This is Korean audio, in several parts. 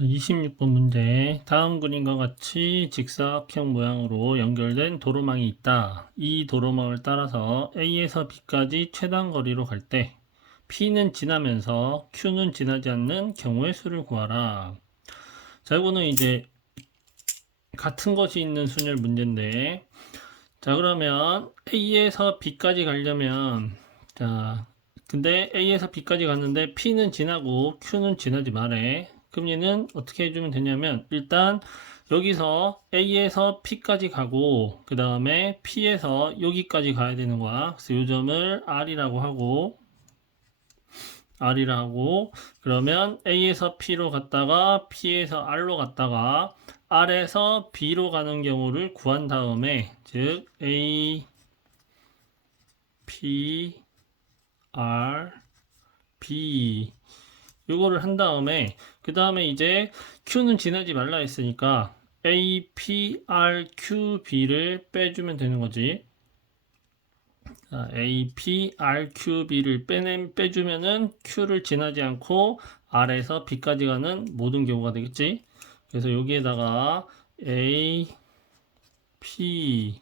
26번 문제. 다음 그림과 같이 직사각형 모양으로 연결된 도로망이 있다. 이 도로망을 따라서 A에서 B까지 최단 거리로 갈 때 P는 지나면서 Q는 지나지 않는 경우의 수를 구하라. 자, 이거는 이제 같은 것이 있는 순열 문제인데, 자, 그러면 A에서 B까지 가려면, 자, 근데 A에서 B까지 갔는데 P는 지나고 Q는 지나지 말해. 그럼 얘는 어떻게 해주면 되냐면, 일단 여기서 A에서 P까지 가고, 그 다음에 P에서 여기까지 가야 되는 거야. 그래서 이 점을 R이라 하고, 그러면 A에서 P로 갔다가 P에서 R로 갔다가 R에서 B로 가는 경우를 구한 다음에, 즉 A, P, R, B 이거를 한 다음에 그 다음에 이제 Q는 지나지 말라 했으니까 A, P, R, Q, B를 빼주면 되는 거지. 자, A, P, R, Q, B를 빼주면은 Q를 지나지 않고 R에서 B까지 가는 모든 경우가 되겠지. 그래서 여기에다가 A, P,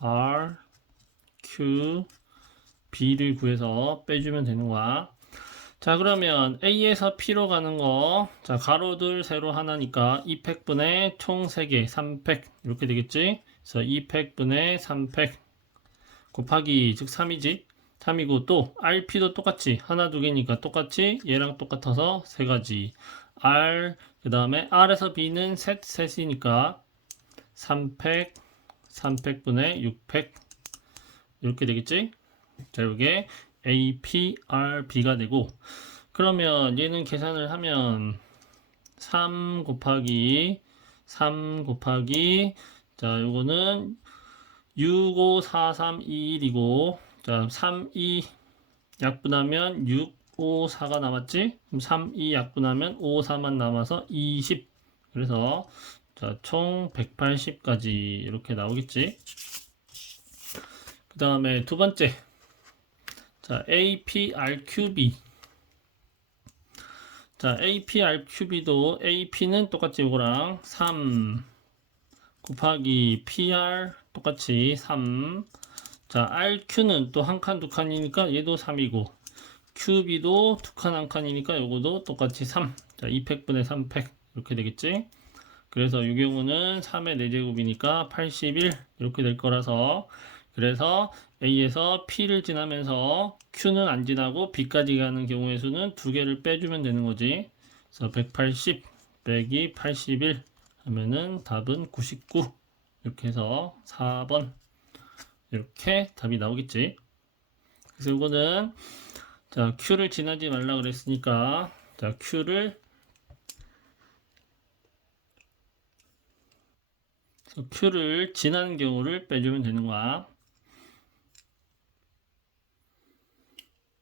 R, Q, B를 구해서 빼주면 되는 거야. 자, 그러면 A에서 P로 가는 거, 자, 가로둘, 세로 하나니까 2팩분의 총 3개, 3팩, 이렇게 되겠지? 그래서 2팩분의 3팩 곱하기, 즉 3이지? 3이고 또 RP도 똑같이, 하나, 두 개니까 똑같이, 얘랑 똑같아서 세 가지. R, 그 다음에 R에서 B는 셋이니까 3팩, 3팩분의 6팩, 이렇게 되겠지? 자, 이게 A, P, R, B가 되고, 그러면 얘는 계산을 하면 3 곱하기 자, 요거는 6, 5, 4, 3, 2, 1이고 자, 3, 2 약분하면 6, 5, 4가 남았지? 그럼 3, 2 약분하면 5, 4만 남아서 20. 그래서 자, 총 180까지 이렇게 나오겠지? 그 다음에 두 번째. 자, APRQB. 자, APRQB도 AP는 똑같이 이거랑 3 곱하기 PR 똑같이 3. 자, RQ는 또 한 칸, 두 칸이니까 얘도 3이고 QB도 두 칸, 한 칸이니까 요거도 똑같이 3. 자, 2팩분의 3팩 이렇게 되겠지? 그래서 이 경우는 3의 4제곱이니까 81 이렇게 될 거라서 그래서 A에서 P를 지나면서 Q는 안 지나고 B까지 가는 경우의 수는 두 개를 빼주면 되는 거지. 그래서 180 빼기 81 하면은 답은 99 이렇게 해서 4번 이렇게 답이 나오겠지. 그래서 이거는 자 Q를 지나지 말라 그랬으니까 자 Q를 지나는 경우를 빼주면 되는 거야.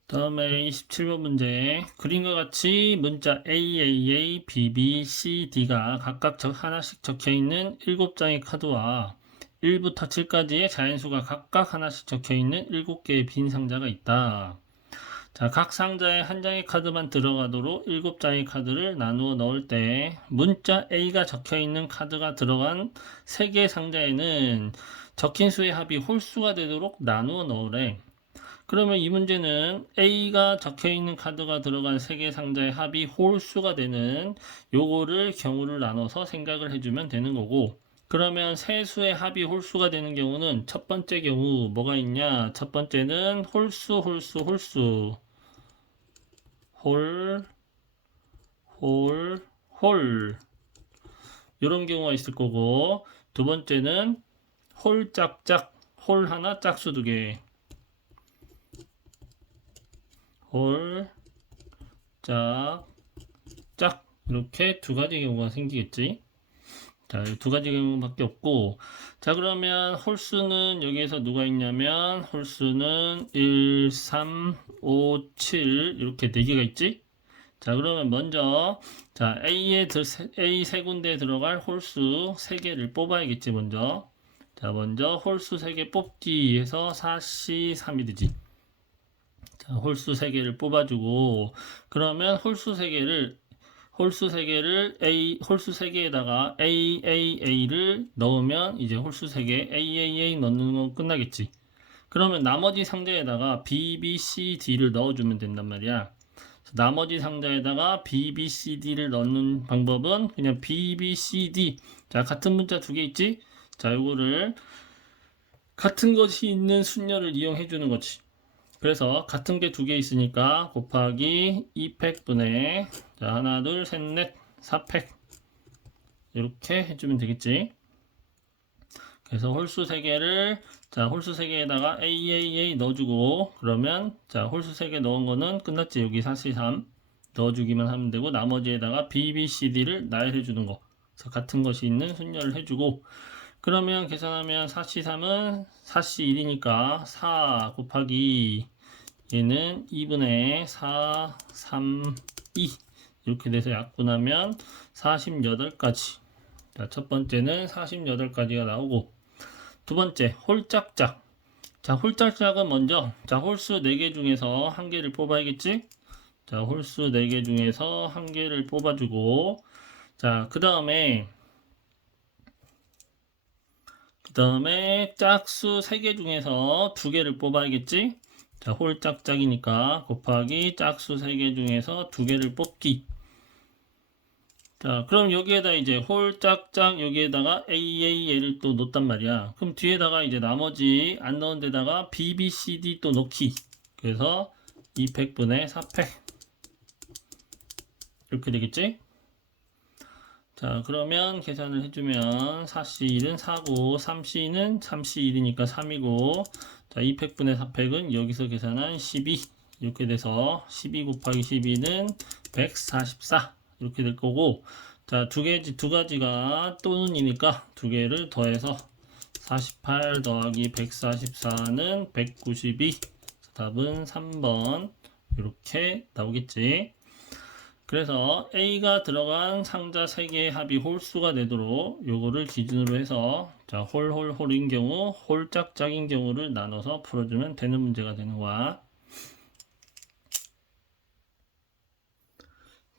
다음에 27번 문제. 그림과 같이 문자 AAA, BB, CD가 각각 하나씩 적혀 있는 7장의 카드와 1부터 7까지의 자연수가 각각 하나씩 적혀 있는 7개의 빈 상자가 있다. 자, 각 상자에 한 장의 카드만 들어가도록 7장의 카드를 나누어 넣을 때 문자 A가 적혀 있는 카드가 들어간 3개의 상자에는 적힌 수의 합이 홀수가 되도록 나누어 넣으래. 그러면 이 문제는 A가 적혀 있는 카드가 들어간 3개 상자의 합이 홀수가 되는 요거를 경우를 나눠서 생각을 해주면 되는 거고, 그러면 세 수의 합이 홀수가 되는 경우는 첫 번째 경우 뭐가 있냐? 첫 번째는 홀수, 홀, 홀 이런 경우가 있을 거고, 두 번째는 홀 짝짝, 홀 하나, 짝수 두 개. 홀, 짝, 짝 이렇게 두 가지 경우가 생기겠지. 자, 두 가지 경우밖에 없고, 자, 그러면 홀수는 여기에서 누가 있냐면 홀수는 1, 3, 5, 7 이렇게 네 개가 있지. 자, 그러면 먼저 자, A 세 군데에 들어갈 홀수 세 개를 뽑아야겠지, 먼저. 자, 먼저 홀수 세 개 뽑기 해서 4C 3이 되지. 자, 홀수 세 개를 뽑아주고 그러면 홀수 세 개를 홀수 3개를 홀수 3개에다가 AAA를 넣으면 이제 홀수 3개 AAA 넣는 건 끝나겠지. 그러면 나머지 상자에다가 B, B, C, D를 넣어주면 된단 말이야. 나머지 상자에다가 B, B, C, D를 넣는 방법은 그냥 B, B, C, D. 자, 같은 문자 2개 있지? 자, 요거를 같은 것이 있는 순열을 이용해 주는 거지. 그래서 같은 게 2개 있으니까 곱하기 2팩분의 자, 하나, 둘, 셋, 넷, 4팩 이렇게 해주면 되겠지. 그래서 홀수 3개를 자, 홀수 3개에다가 AAA 넣어주고 그러면 자, 홀수 3개 넣은 거는 끝났지. 여기 4C3 넣어주기만 하면 되고 나머지에다가 BBCD를 나열해 주는 거. 그래서 같은 것이 있는 순열을 해주고 그러면 계산하면 4C3은 4C1이니까 4 곱하기 얘는 2분의 4, 3, 2 이렇게 돼서 약분하면 48가지. 자, 첫 번째는 48가지가 나오고 두 번째 홀짝짝. 자, 홀짝짝은 먼저 자, 홀수 4개 중에서 한 개를 뽑아야겠지? 자, 홀수 4개 중에서 한 개를 뽑아주고 자, 그 다음에 짝수 3개 중에서 2개를 뽑아야겠지? 자, 홀짝짝이니까 곱하기 짝수 3개 중에서 2개를 뽑기. 자, 그럼 여기에다 이제 홀짝짝 여기에다가 AAL을 또 넣었단 말이야. 그럼 뒤에다가 이제 나머지 안 넣은 데다가 BBCD 또 넣기. 그래서 2팩분의 4팩. 이렇게 되겠지? 자, 그러면 계산을 해주면 4C1은 4고 3C는 3C1이니까 3이고 자, 2팩분의 4팩은 여기서 계산한 12 이렇게 돼서 12 곱하기 12는 144 이렇게 될 거고 자, 두 가지가 또는이니까 두 개를 더해서 48 더하기 144는 192 답은 3번 이렇게 나오겠지. 그래서 A가 들어간 상자 3개의 합이 홀수가 되도록 요거를 기준으로 해서 자, 홀인 경우, 홀짝짝인 경우를 나눠서 풀어주면 되는 문제가 되는 거야.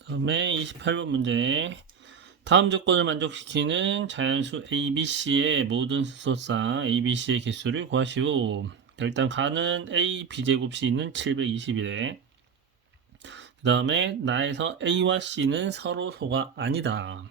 다음에 28번 문제. 다음 조건을 만족시키는 자연수 ABC의 모든 수소상 ABC의 개수를 구하시오. 일단 가는 A, B제곱 C는 720이래. 그 다음에 나에서 A와 C는 서로 소가 아니다.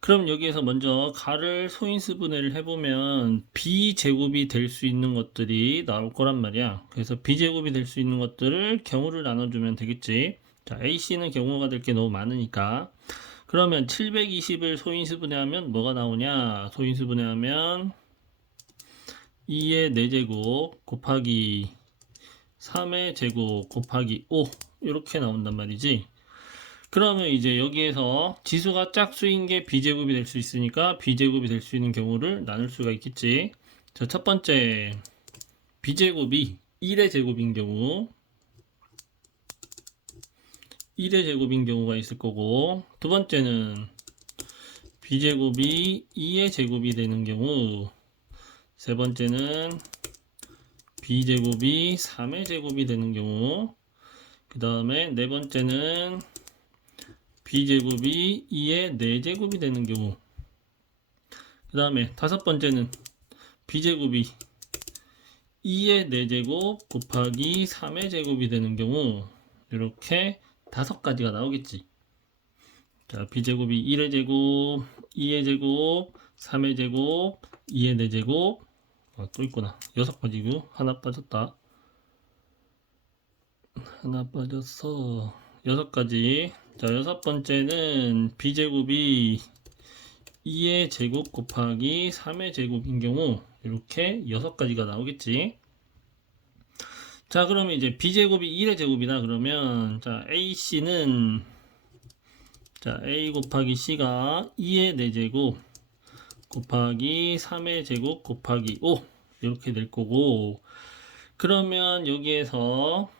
그럼 여기에서 먼저 가를 소인수 분해를 해보면 B제곱이 될 수 있는 것들이 나올 거란 말이야. 그래서 B제곱이 될 수 있는 것들을 경우를 나눠주면 되겠지. 자, AC는 경우가 될 게 너무 많으니까. 그러면 720을 소인수 분해하면 뭐가 나오냐? 소인수 분해하면 2의 4제곱 곱하기 3의 제곱 곱하기 5 이렇게 나온단 말이지. 그러면 이제 여기에서 지수가 짝수인 게 B제곱이 될 수 있으니까 B제곱이 될 수 있는 경우를 나눌 수가 있겠지. 자, 첫 번째 B제곱이 1의 제곱인 경우 1의 제곱인 경우가 있을 거고 두 번째는 B제곱이 2의 제곱이 되는 경우 세 번째는 B제곱이 3의 제곱이 되는 경우 그 다음에 네 번째는 B제곱이 2의 4제곱이 되는 경우 그 다음에 다섯 번째는 B제곱이 2의 4제곱 곱하기 3의 제곱이 되는 경우 이렇게 5가지가 나오겠지. 자, B제곱이 1의 제곱, 2의 제곱, 3의 제곱, 2의 4제곱 또 있구나. 6가지고 하나 빠졌다. 하나 빠졌어. 6가지. 자, 6번째는 B제곱이 2의 제곱 곱하기 3의 제곱인 경우 이렇게 6가지가 나오겠지. 자, 그러면 이제 B제곱이 1의 제곱이다. 그러면 자, AC는 자, A 곱하기 C가 2의 4제곱 곱하기 3의 제곱 곱하기 5 이렇게 될 거고 그러면 여기에서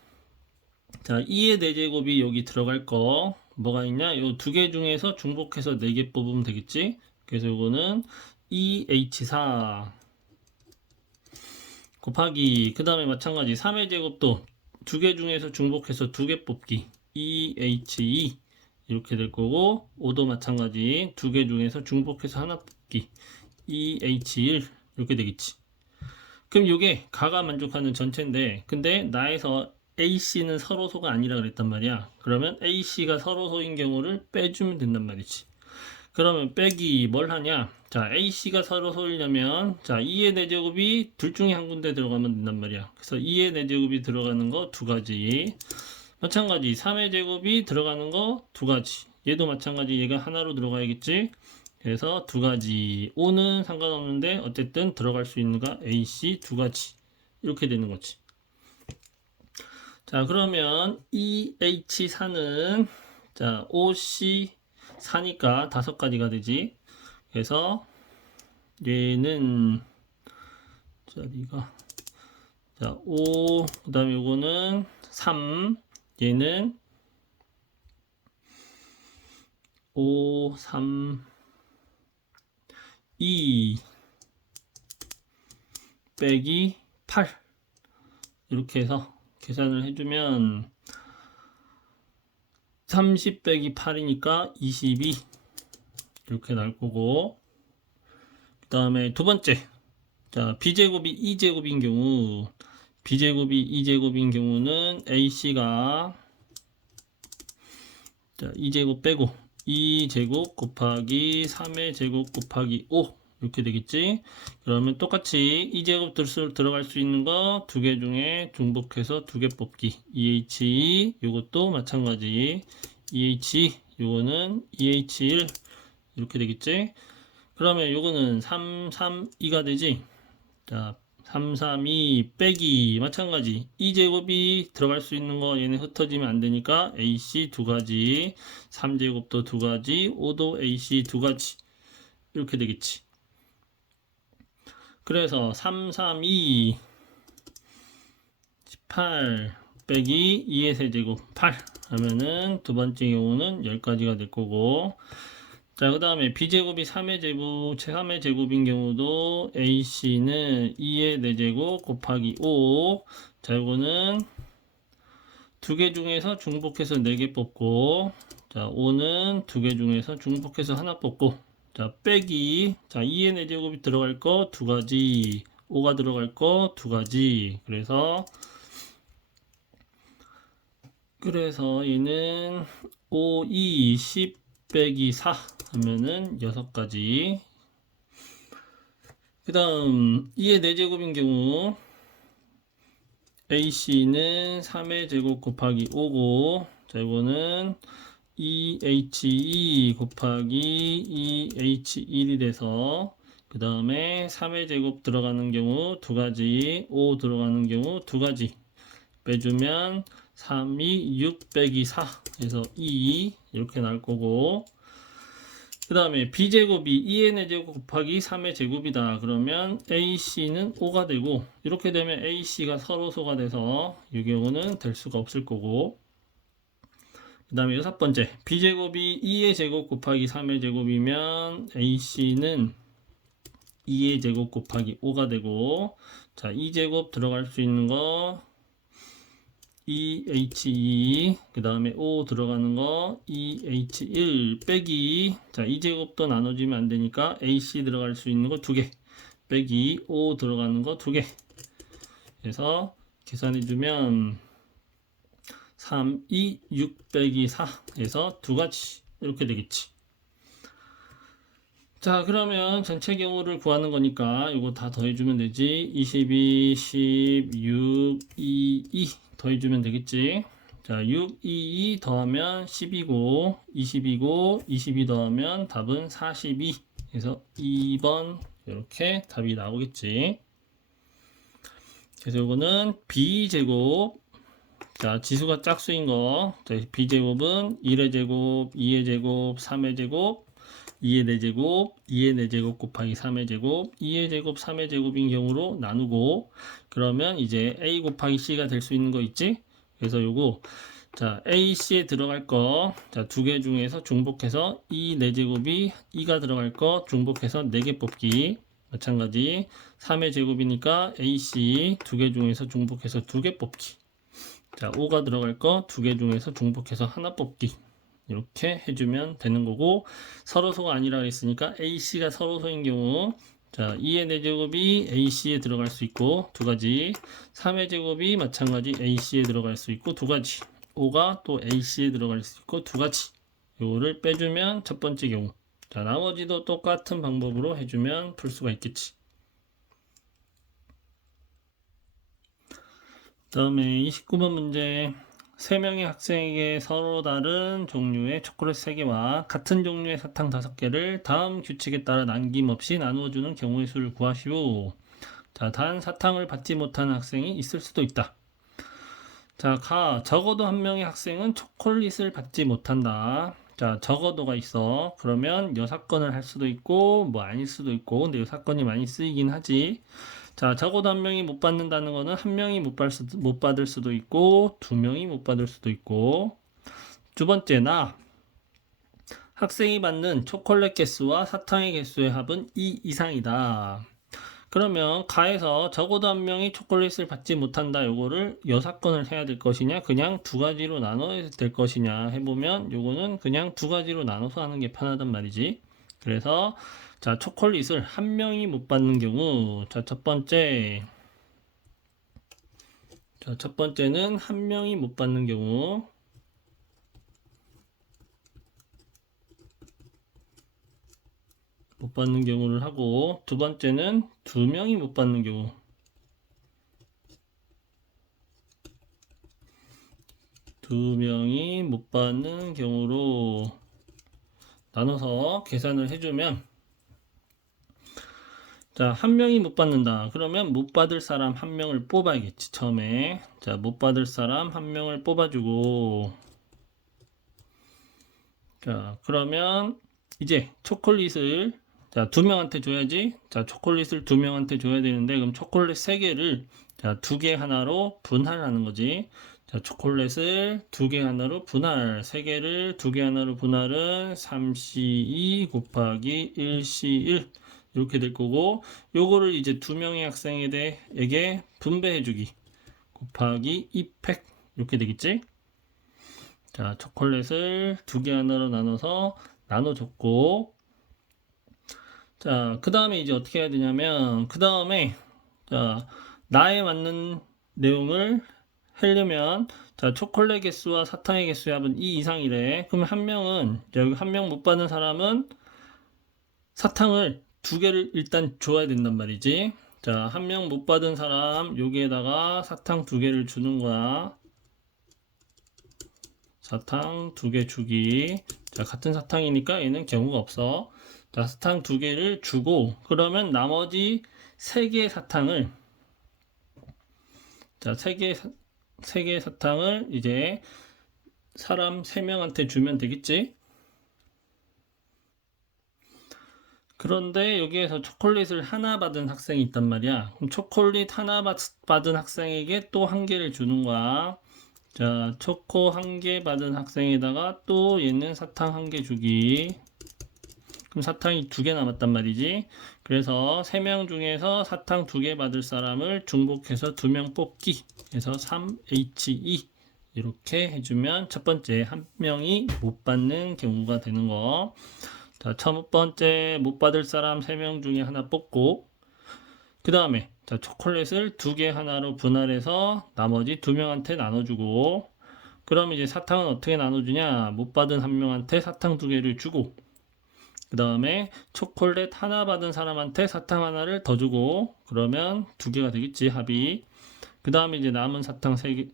자, 2의 4제곱이 여기 들어갈 거 뭐가 있냐? 요 두 개 중에서 중복해서 4개 뽑으면 되겠지? 그래서 이거는 2H4 곱하기 그 다음에 마찬가지 3의 제곱도 두 개 중에서 중복해서 2개 뽑기 2H2 이렇게 될 거고 5도 마찬가지 두 개 중에서 중복해서 하나 뽑기 EH1 이렇게 되겠지. 그럼 이게 가가 만족하는 전체인데 근데 나에서 AC는 서로소가 아니라 그랬단 말이야. 그러면 AC가 서로소인 경우를 빼주면 된단 말이지. 그러면 빼기 뭘 하냐? 자, AC가 서로소이려면 자, 2의 4제곱이 둘 중에 한 군데 들어가면 된단 말이야. 그래서 2의 4제곱이 들어가는 거 두 가지. 마찬가지 3의 제곱이 들어가는 거 두 가지. 얘도 마찬가지 얘가 하나로 들어가야겠지. 그래서 두 가지. 5는 상관없는데 어쨌든 들어갈 수 있는 거 AC 두 가지. 이렇게 되는 거지. 자, 그러면 EH4는 자, OC4니까 다섯 가지가 되지. 그래서 얘는 자리가 자, 5 그다음에 요거는 3 얘는 5 3 2 빼기 8 이렇게 해서 계산을 해주면 30 빼기 8이니까 22 이렇게 나올 거고 그 다음에 두 번째 자 b제곱이 2제곱인 경우 b제곱이 2제곱인 경우는 AC가 자 2제곱 빼고 2제곱 곱하기 3의 제곱 곱하기 5 이렇게 되겠지. 그러면 똑같이 2제곱 들어갈 수 있는 거 두 개 중에 중복해서 두 개 뽑기 EH2 요것도 마찬가지 EH2 요거는 EH1 이렇게 되겠지. 그러면 요거는 3, 3, 2가 되지. 자 3, 3, 2 빼기 마찬가지 2제곱이 들어갈 수 있는 거 얘네 흩어지면 안 되니까 AC 두 가지 3제곱도 두 가지 5도 AC 두 가지 이렇게 되겠지. 그래서 3, 3, 2 18 빼기 2의 세제곱 8 하면은 두 번째 경우는 10가지가 될 거고 자, 그 다음에 b제곱이 3의 제곱, 3의 제곱인 경우도 AC는 2의 4제곱 곱하기 5 자, 이거는 두 개 중에서 중복해서 4개 뽑고 자, 5는 두 개 중에서 중복해서 하나 뽑고 자, 빼기 자, 2의 4제곱이 들어갈 거 두 가지 5가 들어갈 거 두 가지 그래서 얘는 5, 2, 10 빼기 4 하면은 6가지. 그 다음 2의 4제곱인 경우 AC는 3의 제곱 곱하기 5고 자 이거는 2H2 곱하기 2H1이 돼서 그 다음에 3의 제곱 들어가는 경우 두 가지 5 들어가는 경우 두 가지 빼주면 3, 2, 6 빼기 4 해서 2 이렇게 나올 거고 그 다음에 b제곱이 2의 4제곱 곱하기 3의 제곱이다. 그러면 AC는 5가 되고 이렇게 되면 AC가 서로소가 돼서 이 경우는 될 수가 없을 거고 그 다음에 여섯 번째 b제곱이 2의 제곱 곱하기 3의 제곱이면 AC는 2의 제곱 곱하기 5가 되고 자 2제곱 들어갈 수 있는 거 EH2 그 다음에 5 들어가는 거 EH1 빼기 자 2제곱도 나눠지면 안 되니까 AC 들어갈 수 있는 거 두 개 빼기 5 들어가는 거 두 개 그래서 계산해 주면 3, 2, 6 빼기 4 해서 두 가지 이렇게 되겠지. 자 그러면 전체 경우를 구하는 거니까 이거 다 더해주면 되지 22, 10, 6, 2, 2 더해주면 되겠지. 자 6, 2, 2 더하면 10이고 20이고 22 더하면 답은 42 그래서 2번 이렇게 답이 나오겠지. 그래서 이거는 b제곱 자 지수가 짝수인 거 자, b제곱은 1의 제곱 2의 제곱 3의 제곱 2의 4제곱, 2의 4제곱 곱하기 3의 제곱, 2의 제곱, 3의 제곱인 경우로 나누고 그러면 이제 a 곱하기 c가 될 수 있는 거 있지? 그래서 요거 자 a, c에 들어갈 거 자 두 개 중에서 중복해서 2 4제곱이 2가 들어갈 거 중복해서 4개 뽑기 마찬가지 3의 제곱이니까 a, c 두 개 중에서 중복해서 2개 뽑기 자 5가 들어갈 거 두 개 중에서 중복해서 하나 뽑기 이렇게 해주면 되는 거고, 서로소가 아니라 했으니까 AC가 서로소인 경우, 자, 2의 4제곱이 AC에 들어갈 수 있고 두 가지, 3의 제곱이 마찬가지 AC에 들어갈 수 있고 두 가지, 5가 또 AC에 들어갈 수 있고 두 가지. 요거를 빼주면 첫 번째 경우. 자, 나머지도 똑같은 방법으로 해주면 풀 수가 있겠지. 다음에 29번 문제. 3명의 학생에게 서로 다른 종류의 초콜릿 3개와 같은 종류의 사탕 5개를 다음 규칙에 따라 남김없이 나누어주는 경우의 수를 구하시오. 자, 단 사탕을 받지 못하는 학생이 있을 수도 있다. 자, 적어도 한 명의 학생은 초콜릿을 받지 못한다. 자, 적어도가 있어. 그러면 여사건을 할 수도 있고 뭐 아닐 수도 있고, 근데 여사건이 많이 쓰이긴 하지. 자, 적어도 한 명이 못 받는다는 거는 한 명이 못 받을 수도 있고 두 명이 못 받을 수도 있고. 두 번째, 학생이 받는 초콜릿 개수와 사탕의 개수의 합은 2 이상이다. 그러면 가에서 적어도 한 명이 초콜릿을 받지 못한다, 요거를 여사건을 해야 될 것이냐 그냥 두 가지로 나눠야 될 것이냐 해보면, 요거는 그냥 두 가지로 나눠서 하는 게 편하단 말이지. 그래서 자, 초콜릿을 한 명이 못 받는 경우, 자, 첫 번째는 한 명이 못 받는 경우, 못 받는 경우를 하고, 두 번째는 두 명이 못 받는 경우, 두 명이 못 받는 경우로 나눠서 계산을 해주면, 자, 한 명이 못 받는다. 그러면 못 받을 사람 한 명을 뽑아야겠지, 처음에. 자, 못 받을 사람 한 명을 뽑아주고, 자, 그러면 이제 초콜릿을, 자, 두 명한테 줘야지. 자, 초콜릿을 두 명한테 줘야 되는데, 그럼 초콜릿 3개를, 자, 2개 하나로 분할하는 거지. 자, 초콜릿을 2개 하나로 분할, 3개를 2개 하나로 분할은 3C2 곱하기 1C1 이렇게 될 거고, 요거를 이제 두 명의 학생에게 분배해주기 곱하기 2팩 이렇게 되겠지. 자, 초콜릿을 2개 하나로 나눠서 나눠줬고, 자, 그 다음에 이제 어떻게 해야 되냐면, 그 다음에, 자, 나에 맞는 내용을 하려면, 자, 초콜릿 개수와 사탕의 개수의 합은 2 이상이래. 그러면 한 명은, 여기 한 명 못 받는 사람은 사탕을 2개를 일단 줘야 된단 말이지. 자, 한 명 못 받은 사람, 여기에다가 사탕 2개를 주는 거야. 사탕 2개 주기. 자, 같은 사탕이니까 얘는 경우가 없어. 자, 사탕 2개를 주고, 그러면 나머지 3개의 사탕을, 자, 3개의 사탕을 이제 사람 3명한테 주면 되겠지? 그런데 여기에서 초콜릿을 하나 받은 학생이 있단 말이야. 그럼 초콜릿 하나 받은 학생에게 또 1개를 주는 거야. 자, 초코 1개 받은 학생에다가 또 얘는 사탕 1개 주기. 그럼 사탕이 2개 남았단 말이지. 그래서 3명 중에서 사탕 2개 받을 사람을 중복해서 2명 뽑기 해서 3H2 이렇게 해주면 첫 번째 한 명이 못 받는 경우가 되는 거. 자, 첫 번째 못 받을 사람 3명 중에 하나 뽑고, 그 다음에 자, 초콜릿을 2개 하나로 분할해서 나머지 2명한테 나눠주고, 그럼 이제 사탕은 어떻게 나눠주냐? 못 받은 한 명한테 사탕 2개를 주고, 그 다음에 초콜릿 하나 받은 사람한테 사탕 하나를 더 주고, 그러면 2개가 되겠지, 합이. 그 다음에 이제 남은 사탕 3개,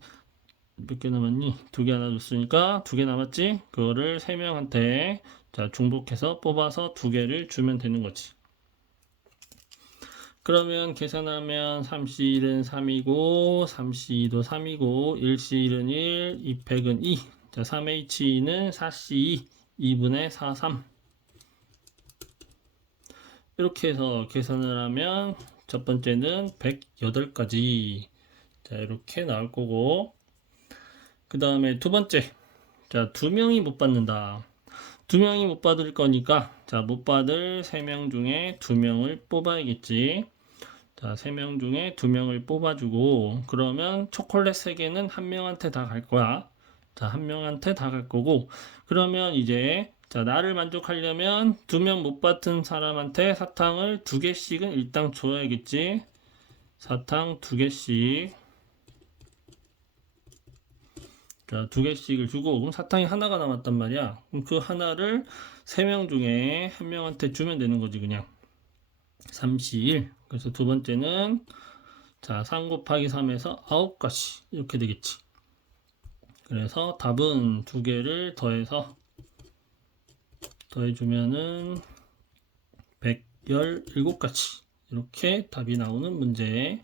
몇 개 남았니? 2개 하나 줬으니까 2개 남았지? 그거를 3명한테 자, 중복해서 뽑아서 2개를 주면 되는 거지. 그러면 계산하면 3C1은 3이고 3C2도 3이고 1C1은 1, 2팩은 2. 자, 3H2는 4C2, 2분의 4, 3. 이렇게 해서 계산을 하면 첫 번째는 108가지. 자, 이렇게 나올 거고, 그 다음에 두 번째, 자, 2명이 못 받는다. 2명이 못 받을 거니까, 자, 못 받을 3명 중에 2명을 뽑아야겠지. 자, 3명 중에 2명을 뽑아주고, 그러면 초콜릿 3개는 한 명한테 다 갈 거야. 자, 한 명한테 다 갈 거고, 그러면 이제, 자, 나를 만족하려면 2명 못 받은 사람한테 사탕을 2개씩은 일단 줘야겠지. 사탕 2개씩. 자, 2개씩을 주고, 그럼 사탕이 하나가 남았단 말이야. 그럼 그 하나를 3명 중에 한 명한테 주면 되는 거지, 그냥. 31. 그래서 두 번째는, 자, 3 곱하기 3에서 9가지. 이렇게 되겠지. 그래서 답은 2개를 더해주면은 117가지. 이렇게 답이 나오는 문제.